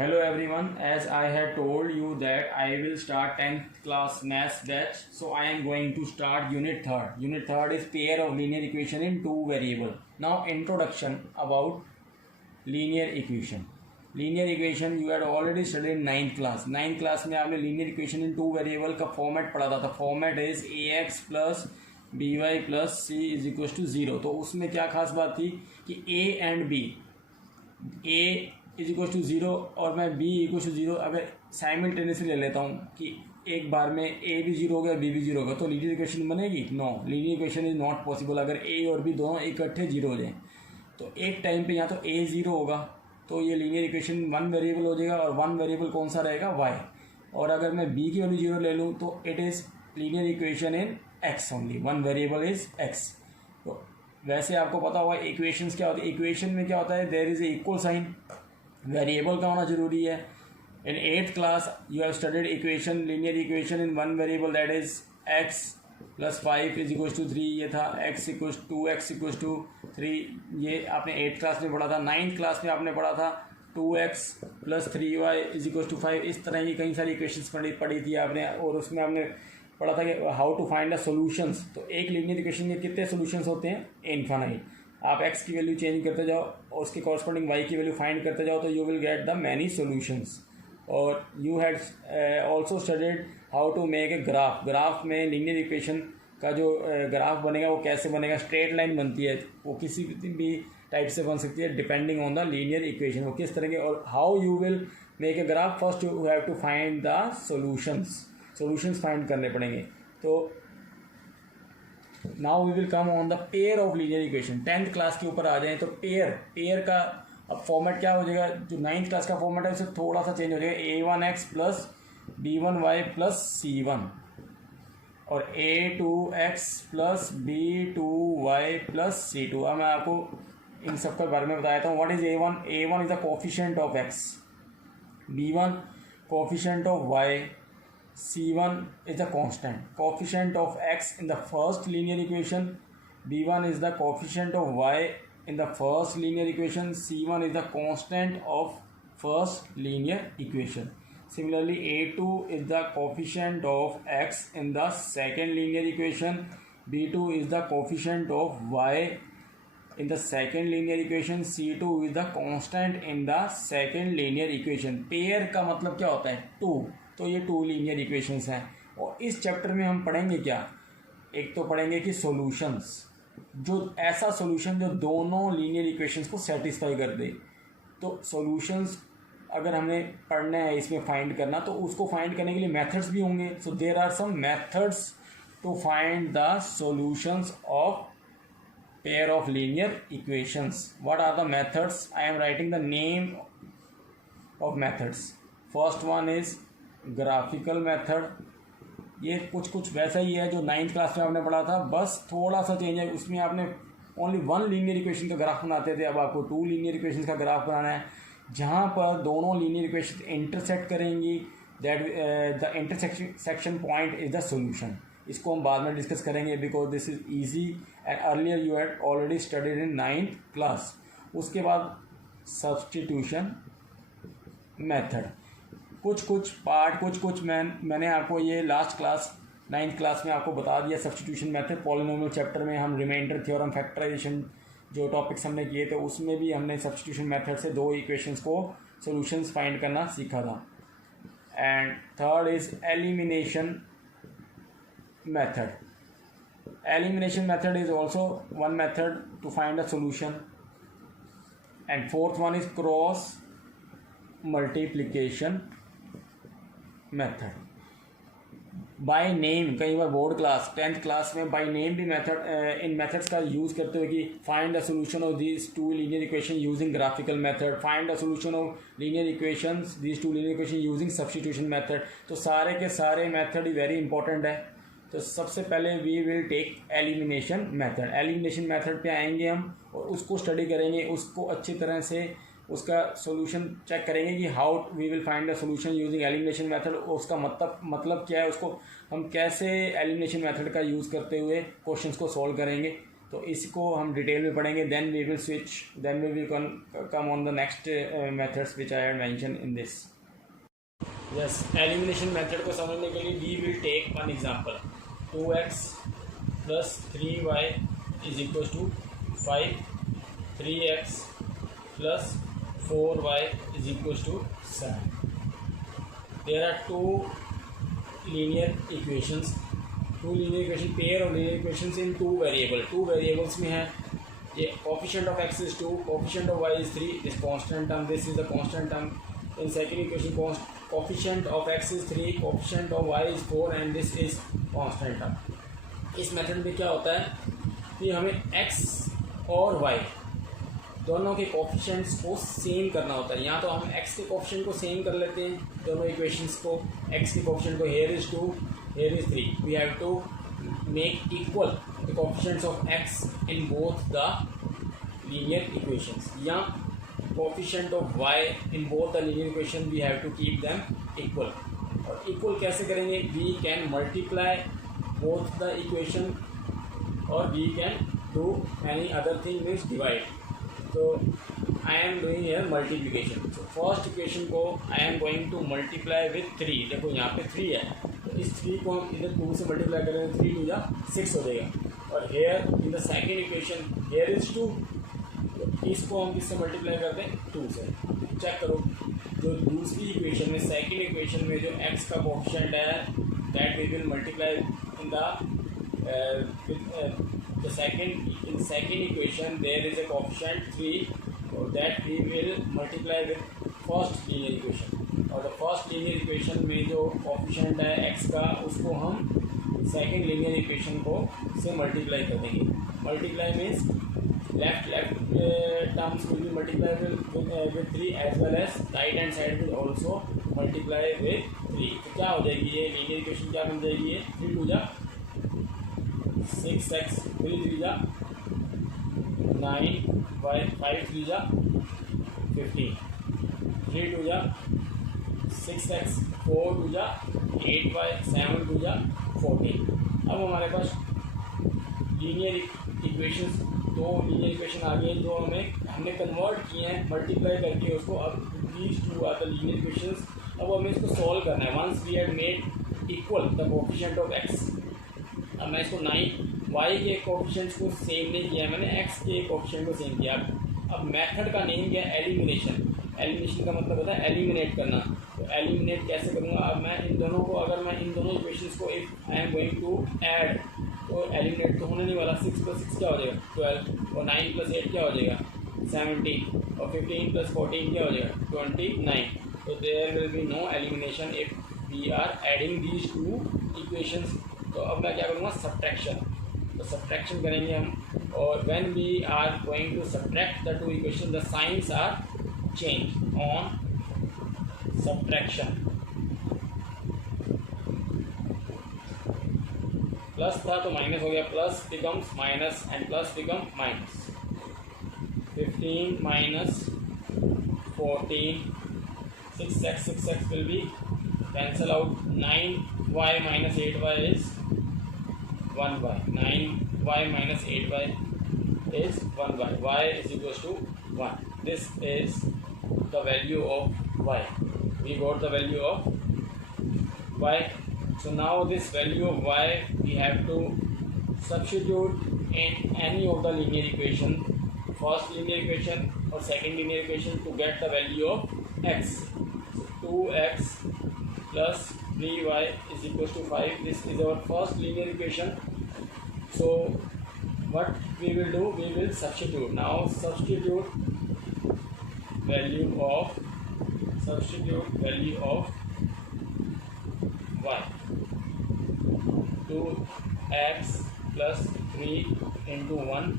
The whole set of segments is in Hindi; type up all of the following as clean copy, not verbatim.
Hello everyone, as I had told you that I will start 10th class maths batch, so I am going to start unit 3rd. Unit 3rd is pair of linear equation in two variable. Now introduction about linear equation. Linear equation you had already studied in 9th class. 9th class में आपने linear equation in two variable का format पढ़ा था. Format is ax plus by plus c is equals to 0. तो उसमें क्या खास बात थी कि a and b, a is equal to zero और मैं बी इक्वल टू ज़ीरो अगर साइमल्टेनियसली ले लेता हूँ कि एक बार में ए भी जीरो हो गया बी भी जीरो होगा तो लीनियर इक्वेशन बनेगी? No, linear equation is not possible अगर ए और बी दोनों इकट्ठे जीरो हो जाएं। तो एक टाइम पे यहाँ तो ए ज़ीरो होगा तो ये लीनियर इक्वेशन वन वेरिएबल हो जाएगा और वन वेरिएबल कौन सा रहेगा? वाई। और अगर मैं बी की वैल्यू जीरो ले लूँ तो it is linear equation in x only, one variable is x. तो वैसे आपको पता होगा इक्वेशंस क्या होती है, इक्वेशन में क्या होता है, there is a equal sign, variable का होना जरूरी है। In 8th class you have studied equation, linear equation in one variable that is x plus 5 is equal to 3, ये था x इक्वल टू 3, ये आपने 8th क्लास में पढ़ा था। 9th क्लास में आपने पढ़ा था 2x plus 3y is equal to 5। इस तरह की कई सारी इक्वेशंस पढ़ी थी आपने और उसमें आपने पढ़ा था कि how to find the solutions. तो एक लीनियर इक्वेशन के कितने सॉल्यूशंस होते हैं? इनफाइनाइट। आप x की वैल्यू चेंज करते जाओ और उसके कॉरस्पॉन्डिंग y की वैल्यू फाइंड करते जाओ तो you will get the many solutions. और you had also studied how to make a graph. Graph में लीनियर इक्वेशन का जो ग्राफ बनेगा वो कैसे बनेगा? स्ट्रेट लाइन बनती है, वो किसी भी टाइप से बन सकती है depending on the linear equation, वो किस तरह के। और how you will make a graph, first you have to find the solutions find करने पड़ेंगे। तो now we will come on the pair of linear equation. 10th class के ऊपर आ जाएं तो पेयर का अब फॉर्मेट क्या हो जाएगा? जो 9th क्लास का फॉर्मेट है उससे थोड़ा सा चेंज हो जाएगा। a1x plus b1y plus c1 और a2x plus b2y plus c2। अब मैं आपको इन सब के बारे में बताया था। What is a1? a1 is the coefficient of x, b1 coefficient of y, C1 is the constant. Coefficient of x in the first linear equation. B1 is the coefficient of y in the first linear equation. C1 is the constant of first linear equation. Similarly, A2 is the coefficient of x in the second linear equation. B2 is the coefficient of y in the second linear equation. C2 is the constant in the second linear equation. Pair का मतलब क्या होता है? टू। तो ये टू लीनियर इक्वेशंस हैं और इस चैप्टर में हम पढ़ेंगे क्या? एक तो पढ़ेंगे कि सॉल्यूशंस, जो ऐसा सॉल्यूशन जो दोनों लीनियर इक्वेशंस को सेटिस्फाई कर दे। तो सॉल्यूशंस अगर हमें पढ़ना है, इसमें फाइंड करना, तो उसको फाइंड करने के लिए मेथड्स भी होंगे। So there are some methods to find the solutions of pair of linear equations. What are the methods? I am writing the name of methods. First one is graphical method. ये कुछ वैसा ही है जो 9th क्लास में आपने पढ़ा था, बस थोड़ा सा चेंज है। उसमें आपने ओनली वन लीनियर इक्वेशन का ग्राफ बनाते थे, अब आपको टू लीनियर इक्वेशन का ग्राफ बनाना है जहाँ पर दोनों लीनियर इक्वेशन इंटरसेक्ट करेंगी। That the intersection point is the solution. इसको हम बाद में डिस्कस करेंगे because this is easy and earlier you had already studied in 9th class. उसके बाद सब्सटीट्यूशन मेथड। कुछ पार्ट मैंने आपको ये लास्ट क्लास 9th क्लास में आपको बता दिया सब्स्टिट्यूशन मेथड। पॉलिनोमियल चैप्टर में हम रिमाइंडर थ्योरम, फैक्टराइजेशन जो टॉपिक्स हमने किए थे उसमें भी हमने सब्स्टिट्यूशन मेथड से दो इक्वेशंस को सॉल्यूशंस फाइंड करना सीखा था। And third is elimination method. Elimination method is also one method to find a solution. And fourth one is cross multiplication method. By name, कई बार बोर्ड क्लास 10th क्लास में बाय नेम भी मेथड इन मेथड्स का यूज़ करते हुए कि find the solution of these two linear equation using graphical method, find the solution of linear equations these two linear equation using substitution method. तो सारे के सारे मेथड ही वेरी इंपॉर्टेंट है। तो सबसे पहले we will take elimination method. Elimination method पे आएंगे हम और उसको स्टडी करेंगे, उसको अच्छी तरह से उसका सॉल्यूशन चेक करेंगे कि how we will find the solution using elimination method. उसका मतलब क्या है, उसको हम कैसे एलिमिनेशन मेथड का यूज़ करते हुए क्वेश्चंस को सॉल्व करेंगे। तो इसको हम डिटेल में पढ़ेंगे. Then we will come on the next methods which I had mention in this. Yes, elimination method को समझने के लिए we will take one example. 2x plus 3y is equal to 5. 3x plus 4y is equals to 7. There are two linear equations, pair of linear equations in two variables में है. ये coefficient of x is 2, coefficient of y is 3. This constant term, this is the constant term. In second equation, coefficient of x is 3, coefficient of y is 4, and this is constant term. इस मेथड में क्या होता है कि हमें x और y दोनों के कोफिशिएंट्स को सेम करना होता है. यहाँ तो हम x के कोफिशिएंट को सेम कर लेते हैं दोनों इक्वेशंस को. x के कोफिशिएंट को here is 2, here is 3. We have to make equal the coefficients of x in both the linear equations. या coefficient of y in both the linear equation we have to keep them equal. और equal कैसे करेंगे? We can multiply both the equation or we can do any other thing means divide. तो I am doing here multiplication. So first equation को I am going to multiply with 3. देखो यहाँ पे 3 है, तो इस 3 को हम इधर 2 से मल्टीप्लाई करेंगे, 3 2 या 6 हो जाएगा. और here in the second equation here is 2, तो इसको हम किससे मल्टीप्लाई करते हैं? 2 से. चेक करो, जो दूसरी इक्वेशन में सेकेंड इक्वेशन में जो x का कोफिशिएंट है that we will multiply in the second equation there is a coefficient 3, so that we will multiply with first linear equation. और the first linear equation में जो coefficient है x का उसको हम second linear equation को से multiply कर देंगे. Multiply means left terms will be multiplied with 3 as well as right hand side will also multiply with 3. तो क्या हो जाएगी ये linear equation? क्या बन जाएगी ये? 3 2 जा 6x, 3 3 जा 9y, 5 3 जा 15, 3 2 जा 6x, 4 2 जा 8y, 7 2 जा 14. अब हमारे पास लीनियर इक्वेशंस, दो लीनियर इक्वेशन आ गए जो हमने कन्वर्ट किए हैं मल्टीप्लाई करके उसको. अब these two are the linear equations. अब हमें इसको सॉल्व करना है. Once we had made equal the coefficient of x. अब मैं इसको 9 y के कोफिशिएंट्स को सेम नहीं किया, मैंने x के कोफिशिएंट को सेम किया. अब मेथड का नेम क्या है? एलिमिनेशन. एलिमिनेशन का मतलब होता है एलिमिनेट करना. तो एलिमिनेट कैसे करूँगा? अब मैं इन दोनों को, अगर मैं इन दोनों इक्वेशंस को if I am going to add, तो एलिमिनेट तो होने नहीं वाला. 6 + 6 क्या हो जाएगा? 12. और 9 + 8 क्या हो जाएगा? 17. और 15 + 14 क्या हो जाएगा? 29. तो there will be no elimination if we are adding these two equations. तो अब मैं क्या करूँगा? सब्ट्रैक्शन. तो सब्ट्रैक्शन करेंगे हम. और when we are going to subtract the two equation the signs are change on subtraction. Plus था तो माइनस हो गया, plus becomes minus and plus become minus. 15 minus 14, 6x will be cancel out. 9y minus 8y is 1y. 9y minus 8y is 1y. Y is equals to 1. This is the value of y. We got the value of y. So now this value of y we have to substitute in any of the linear equation, first linear equation or second linear equation, to get the value of x. So 2x plus 3y is equals to 5. This is our first linear equation. So what we will do, we will substitute. Now substitute value of y. 2x plus 3 into 1.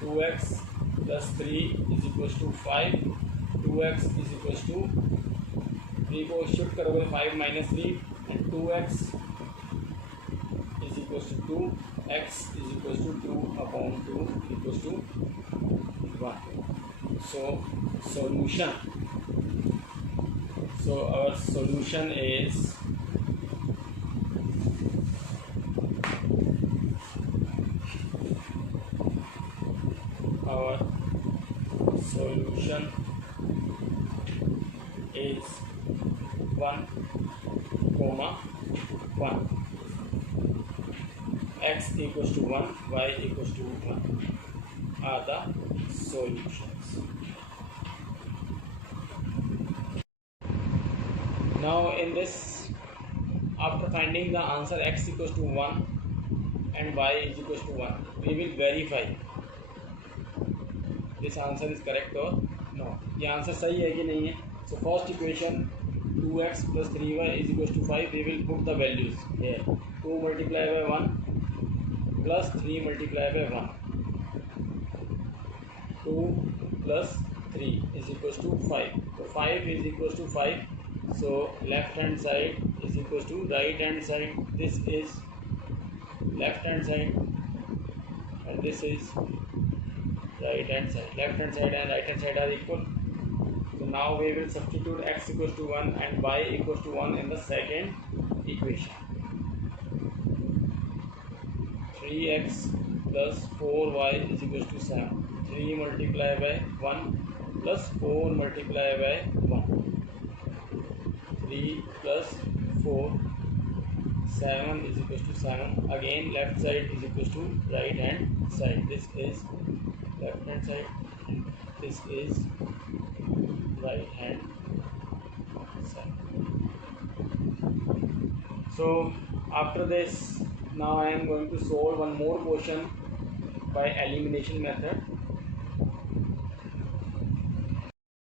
2x plus 3 is equals to 5. 2x is equals to 3 को शिफ्ट करोगे 5 minus 3 and 2x is equals to 2. X is equals to 2 upon 2 equals to 1. So solution. So our solution is 1 comma 1, x equals to 1, y equals to 1 are the solutions. Now in this, after finding the answer x equals to 1 and y is equals to 1, we will verify this answer is correct or no, ये आंसर सही है कि नहीं है. So first equation 2x plus 3y is equals to 5, we will put the values here. 2 multiplied by 1 plus 3 multiplied by 1, 2 plus 3 is equals to 5. So 5 is equals to 5. So left hand side is equals to right hand side. This is left hand side and this is right hand side. Left hand side and right hand side are equal. So now we will substitute x equals to 1 and y equals to 1 in the second equation. 3x plus 4y is equals to 7. 3 multiplied by 1 plus 4 multiplied by 1. 3 plus 4, 7 is equals to 7. Again left side is equals to right hand side. This is left hand side. This is right hand side. So after this, now I am going to solve one more question by elimination method.